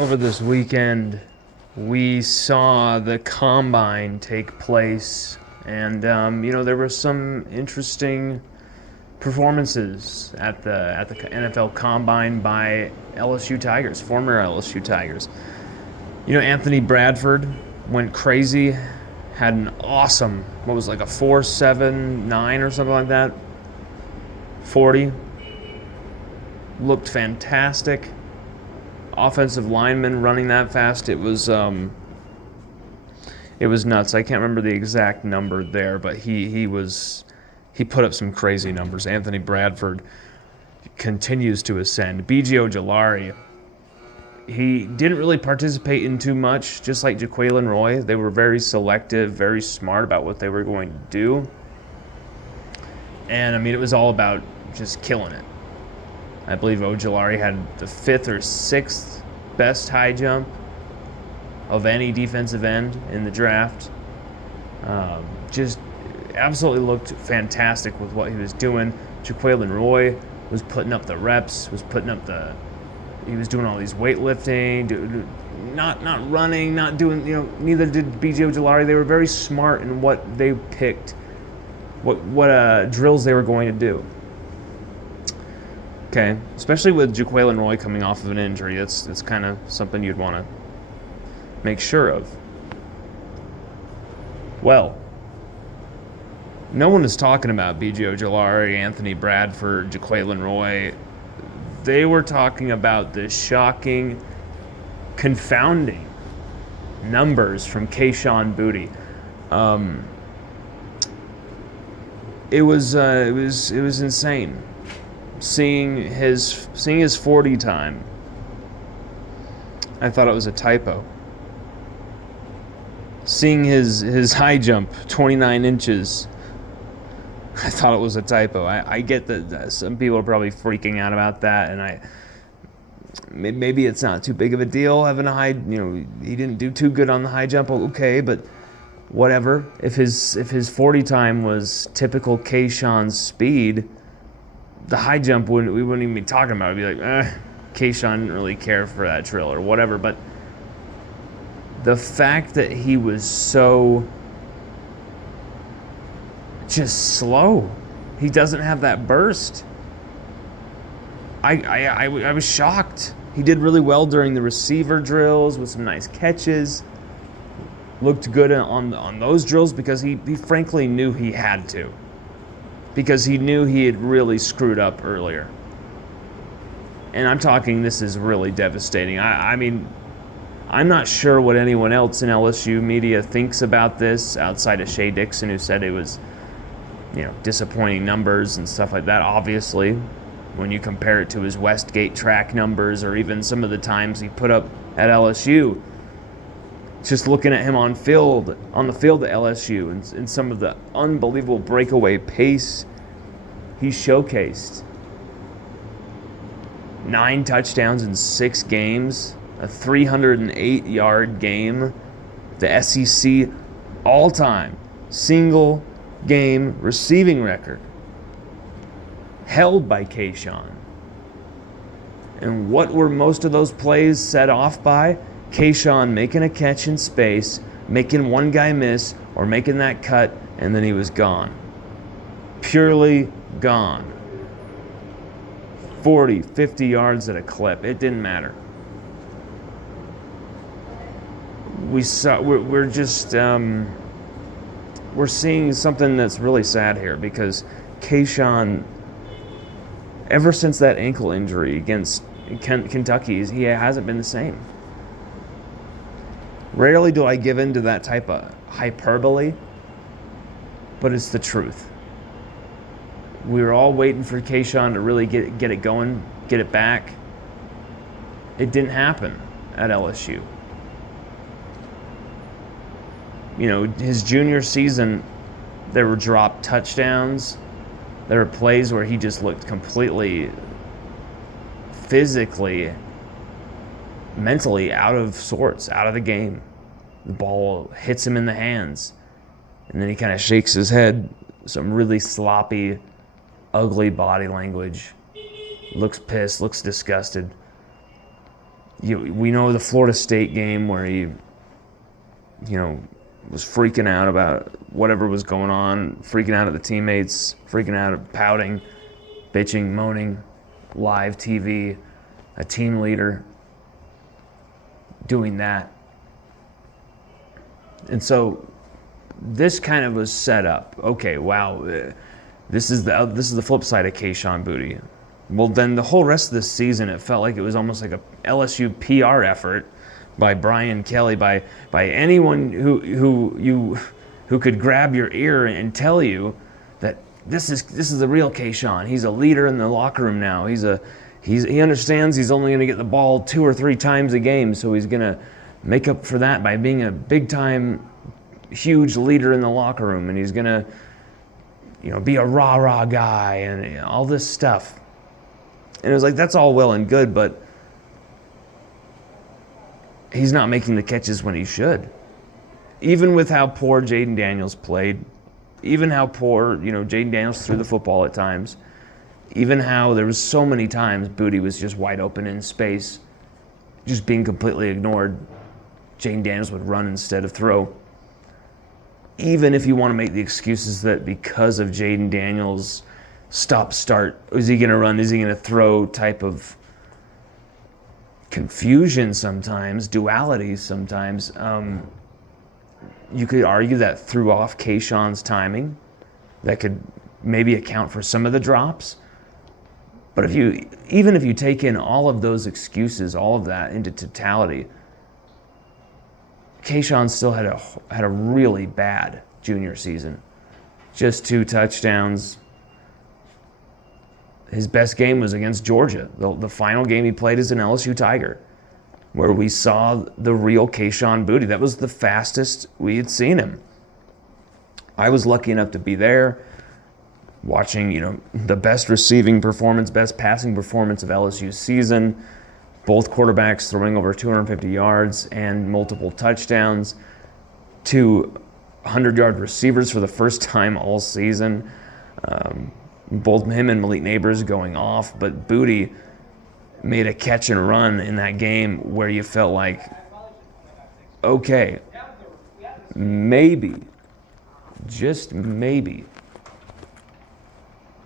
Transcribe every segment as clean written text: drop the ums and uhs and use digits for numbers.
Over this weekend, we saw the combine take place, and there were some interesting performances at the NFL Combine by LSU Tigers, former LSU Tigers. Anthony Bradford went crazy, had an awesome, what was like a 4.79 or something like that, 40. Looked fantastic. Offensive lineman running that fast, it was nuts. I can't remember the exact number there, but he put up some crazy numbers. Anthony Bradford continues to ascend. B.J. Ojulari, he didn't really participate in too much, just like Jaquelin Roy. They were very selective, very smart about what they were going to do. And, it was all about just killing it. I believe Ojulari had the 5th or 6th best high jump of any defensive end in the draft. Just absolutely looked fantastic with what he was doing. Jaquelin Roy was putting up the reps, he was doing all these weightlifting, not running, not doing, neither did B.J. Ojulari. They were very smart in what they picked, what drills they were going to do. Okay, especially with Jaquelin Roy coming off of an injury, that's kind of something you'd want to make sure of. Well, no one is talking about B.J. Ojulari, Anthony Bradford, Jaquelin Roy. They were talking about the shocking, confounding numbers from Kayshon Boutte. It was insane. Seeing his 40 time, I thought it was a typo. Seeing his high jump, 29 inches, I thought it was a typo. I get that some people are probably freaking out about that, and maybe it's not too big of a deal having a high. He didn't do too good on the high jump. Okay, but whatever. If his 40 time was typical Kayshon's speed, the high jump we wouldn't even be talking about it. It'd be like, Kayshon didn't really care for that drill or whatever. But the fact that he was so just slow, he doesn't have that burst. I was shocked. He did really well during the receiver drills with some nice catches. Looked good on those drills because he frankly knew he had to. Because he knew he had really screwed up earlier. And I'm talking, this is really devastating. I'm not sure what anyone else in LSU media thinks about this outside of Shea Dixon, who said it was, disappointing numbers and stuff like that. Obviously, when you compare it to his Westgate track numbers or even some of the times he put up at LSU, just looking at him on the field at LSU and some of the unbelievable breakaway pace he showcased. 9 touchdowns in 6 games, a 308-yard game, the SEC all-time single game receiving record held by Kayshon. And what were most of those plays set off by? Kayshon making a catch in space, making one guy miss, or making that cut, and then he was gone. Purely gone. 40, 50 yards at a clip. It didn't matter. We're seeing something that's really sad here because Kayshon, ever since that ankle injury against Kentucky, he hasn't been the same. Rarely do I give in to that type of hyperbole, but it's the truth. We were all waiting for Kayshon to really get it going, get it back. It didn't happen at LSU. His junior season, there were dropped touchdowns. There were plays where he just looked completely physically, mentally out of sorts, out of the game. The ball hits him in the hands, and then he kind of shakes his head. Some really sloppy, ugly body language. Looks pissed, looks disgusted. We know the Florida State game where he, was freaking out about whatever was going on, freaking out at the teammates, freaking out, pouting, bitching, moaning, live TV, a team leader doing that. And so this kind of was set up. Okay, wow, this is the flip side of Kayshon Boutte. Well, then the whole rest of the season, it felt like it was almost like a LSU PR effort by Brian Kelly, by anyone who could grab your ear and tell you that this is the real Kayshon. He's a leader in the locker room now. He understands he's only going to get the ball 2 or 3 times a game, so he's going to make up for that by being a big time, huge leader in the locker room, and he's going to, be a rah-rah guy and all this stuff. And it was like, that's all well and good, but he's not making the catches when he should. Even with how poor Jaden Daniels played, even how poor, Jaden Daniels threw the football at times, even how there was so many times Boutte was just wide open in space, just being completely ignored. Jaden Daniels would run instead of throw. Even if you want to make the excuses that because of Jaden Daniels' stop-start, is he going to run, is he going to throw type of confusion sometimes, duality sometimes, you could argue that threw off Kayshon's timing. That could maybe account for some of the drops. But even if you take in all of those excuses, all of that into totality, Kayshon still had a really bad junior season. Just 2 touchdowns. His best game was against Georgia. The final game he played as an LSU Tiger, where we saw the real Kayshon Boutte. That was the fastest we had seen him. I was lucky enough to be there, watching, the best receiving performance, best passing performance of LSU's season. Both quarterbacks throwing over 250 yards and multiple touchdowns. 2 100-yard receivers for the first time all season. Both him and Malik Neighbors going off, but Boutte made a catch and run in that game where you felt like, okay, maybe, just maybe,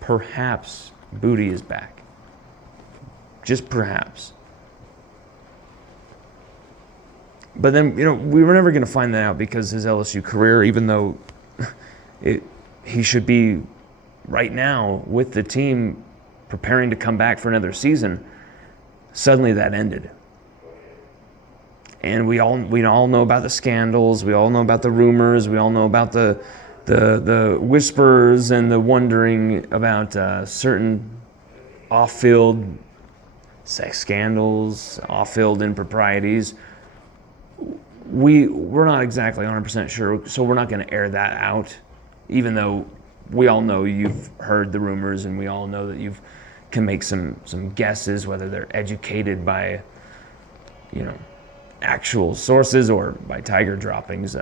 perhaps Boutte is back. Just perhaps. But then, we were never going to find that out because his LSU career, even though he should be right now with the team preparing to come back for another season, suddenly that ended. And we all know about the scandals, we all know about the rumors, we all know about the whispers and the wondering about certain off-field sex scandals, off-field improprieties. We're not exactly 100% sure, so we're not going to air that out, even though we all know you've heard the rumors and we all know that you can make some guesses, whether they're educated by, actual sources or by Tiger droppings.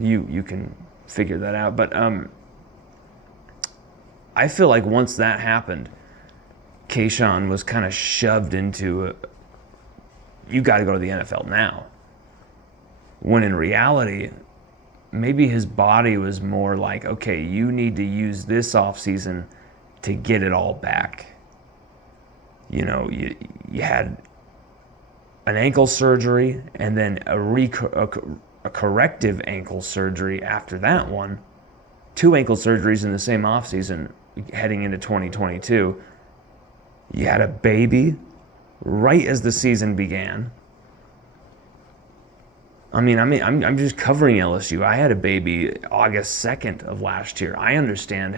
You can figure that out. But I feel like once that happened, Kayshon was kind of shoved into you got to go to the NFL now. When in reality, maybe his body was more like, okay, you need to use this offseason to get it all back. You had an ankle surgery and then a corrective ankle surgery after that one. 2 ankle surgeries in the same offseason heading into 2022. You had a baby right as the season began. I'm just covering LSU. I had a baby August 2nd of last year. I understand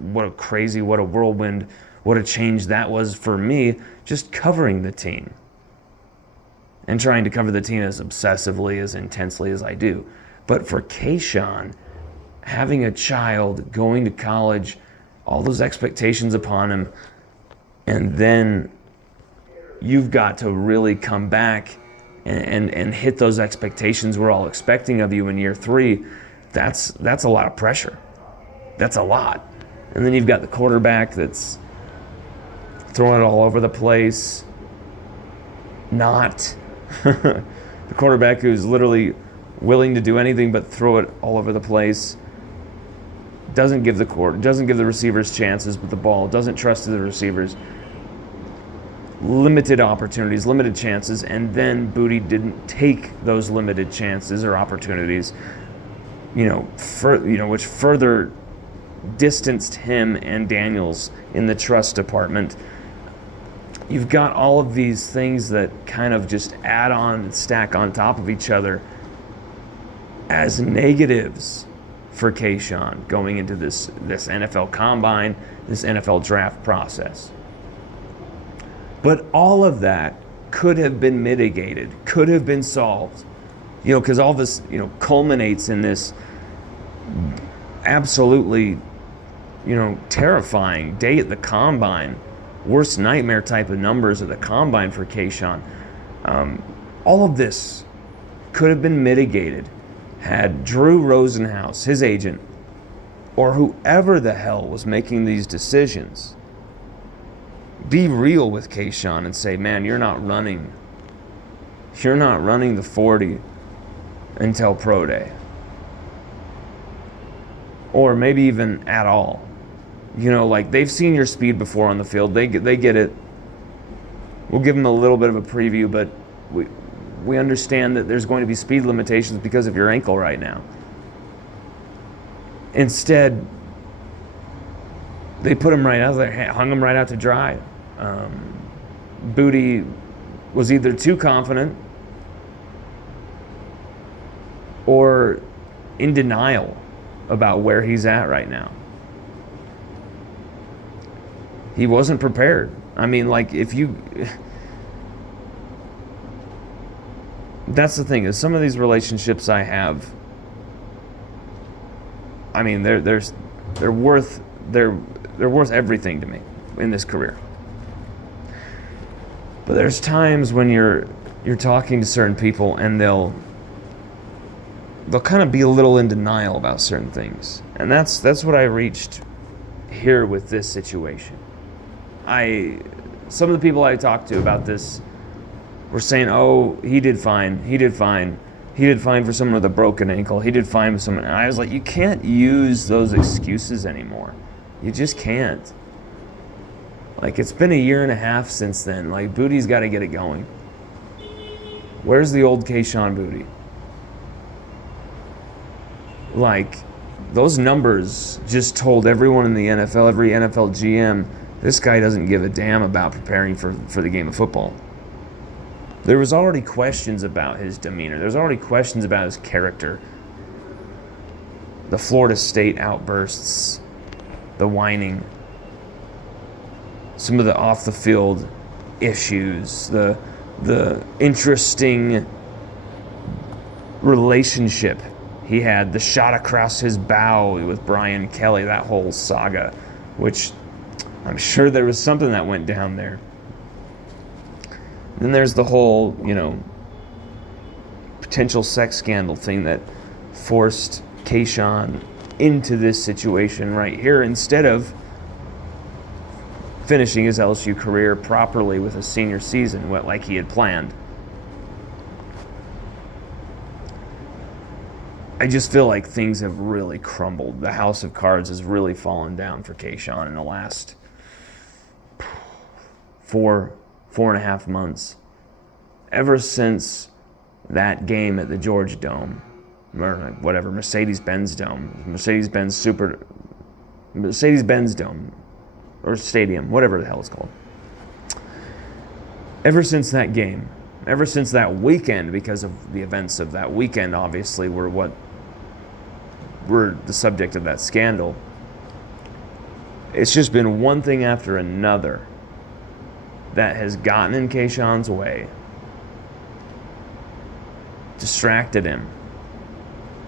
what a whirlwind, what a change that was for me, just covering the team and trying to cover the team as obsessively, as intensely as I do. But for Kayshon, having a child, going to college, all those expectations upon him, and then you've got to really come back and hit those expectations we're all expecting of you in year 3, that's a lot of pressure. That's a lot. And then you've got the quarterback that's throwing it all over the place, not The quarterback who's literally willing to do anything but throw it all over the place. Doesn't give the receivers chances with the ball. Doesn't trust the receivers. Limited opportunities, limited chances, and then Boutte didn't take those limited chances or opportunities, which further distanced him and Daniels in the trust department. You've got all of these things that kind of just add on and stack on top of each other as negatives for Kayshon going into this NFL Combine, this NFL draft process. But all of that could have been mitigated, could have been solved, because all this, culminates in this absolutely, terrifying day at the Combine, worst nightmare type of numbers at the Combine for Kayshon. All of this could have been mitigated had Drew Rosenhaus, his agent, or whoever the hell was making these decisions, be real with Kayshon and say, man, you're not running the 40 until pro day. Or maybe even at all. They've seen your speed before on the field. They get it. We'll give them a little bit of a preview, but we understand that there's going to be speed limitations because of your ankle right now. Instead, they put him right out there, hung him right out to dry. Boutte was either too confident or in denial about where he's at right now. He wasn't prepared. That's the thing, is some of these relationships I have, they're worth everything to me in this career. But there's times when you're talking to certain people and they'll kind of be a little in denial about certain things. And that's what I reached here with this situation. Some of the people I talked to about this were saying, oh, he did fine for someone with a broken ankle, he did fine with someone. And I was like, you can't use those excuses anymore. You just can't. It's been a year and a half since then. Boutte's got to get it going. Where's the old Kayshon Boutte? Those numbers just told everyone in the NFL, every NFL GM, this guy doesn't give a damn about preparing for the game of football. There was already questions about his demeanor. There's already questions about his character. The Florida State outbursts, the whining, some of the off-the-field issues, the interesting relationship he had, the shot across his bow with Brian Kelly, that whole saga, which I'm sure there was something that went down there. Then there's the whole, potential sex scandal thing that forced Kayshon into this situation right here instead of finishing his LSU career properly with a senior season, like he had planned. I just feel like things have really crumbled. The house of cards has really fallen down for Kayshon in the last 4.5 months. Ever since that game at the Georgia Dome, or whatever, Mercedes-Benz Dome, Mercedes-Benz Dome, or Stadium, whatever the hell it's called. Ever since that game, ever since that weekend, because of the events of that weekend, obviously, were the subject of that scandal, it's just been one thing after another that has gotten in Kayshon's way, distracted him,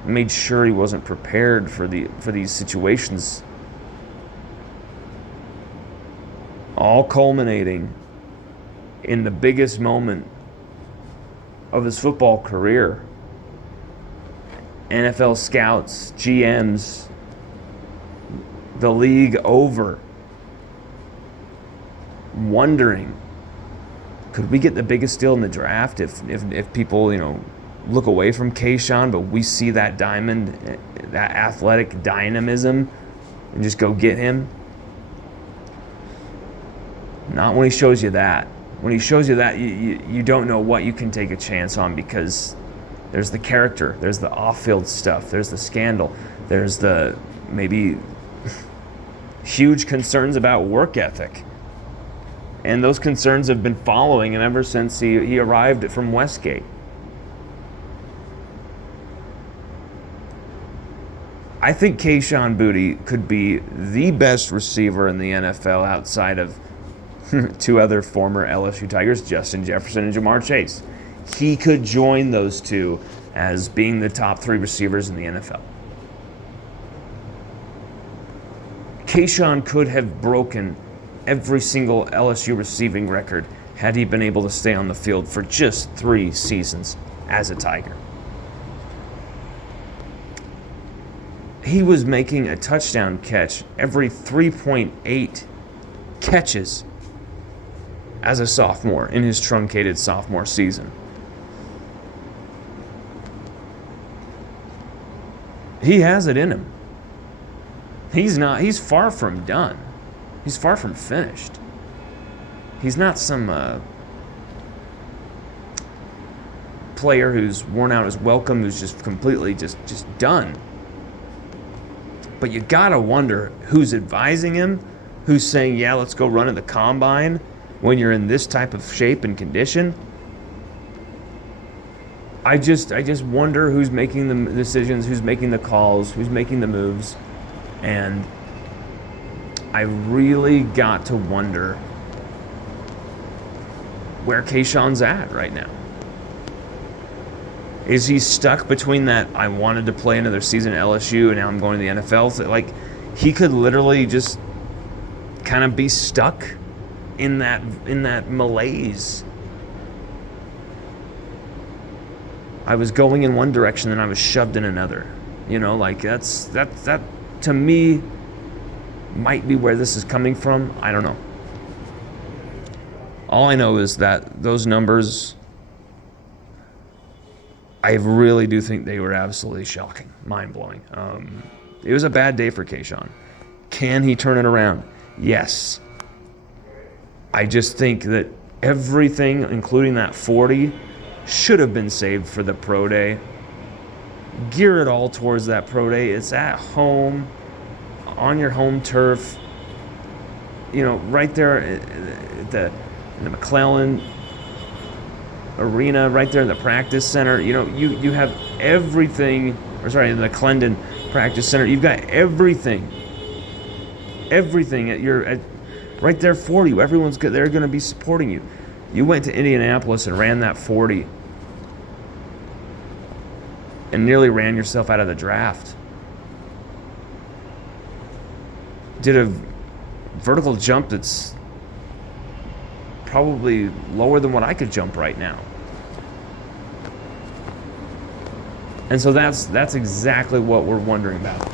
made sure he wasn't prepared for these situations, all culminating in the biggest moment of his football career. NFL scouts, GMs, the league over, wondering Could we get the biggest steal in the draft if people, look away from Kayshon, but we see that diamond, that athletic dynamism, and just go get him? Not when he shows you that. When he shows you that, you don't know what you can take a chance on, because there's the character, there's the off-field stuff, there's the scandal, there's the maybe huge concerns about work ethic. And those concerns have been following him ever since he arrived from Westgate. I think Kayshon Boutte could be the best receiver in the NFL outside of two other former LSU Tigers, Justin Jefferson and Jamar Chase. He could join those two as being the top 3 receivers in the NFL. Kayshon could have broken every single LSU receiving record had he been able to stay on the field for just 3 seasons as a Tiger. He was making a touchdown catch every 3.8 catches as a sophomore in his truncated sophomore season. He has it in him. He's far from done. He's far from finished. He's not some player who's worn out his welcome, who's just completely just done. But you gotta wonder who's advising him, who's saying, yeah, let's go run at the combine when you're in this type of shape and condition. I just wonder who's making the decisions, who's making the calls, who's making the moves. And I really got to wonder where Kayshon's at right now. Is he stuck between that I wanted to play another season at LSU and now I'm going to the NFL? So, like, he could literally just kind of be stuck in that malaise. I was going in one direction and I was shoved in another. Like that to me might be where this is coming from. I don't know. All I know is that those numbers, I really do think they were absolutely shocking, mind-blowing. It was a bad day for Kayshon. Can he turn it around? Yes. I just think that everything, including that 40, should have been saved for the pro day. Gear it all towards that pro day. It's at home, on your home turf, right there in the McClellan Arena, right there in the practice center. You have everything, in the Clendon practice center. You've got everything right there for you. Everyone's good. They're going to be supporting you. You went to Indianapolis and ran that 40 and nearly ran yourself out of the draft. Did a vertical jump that's probably lower than what I could jump right now. And so that's exactly what we're wondering about.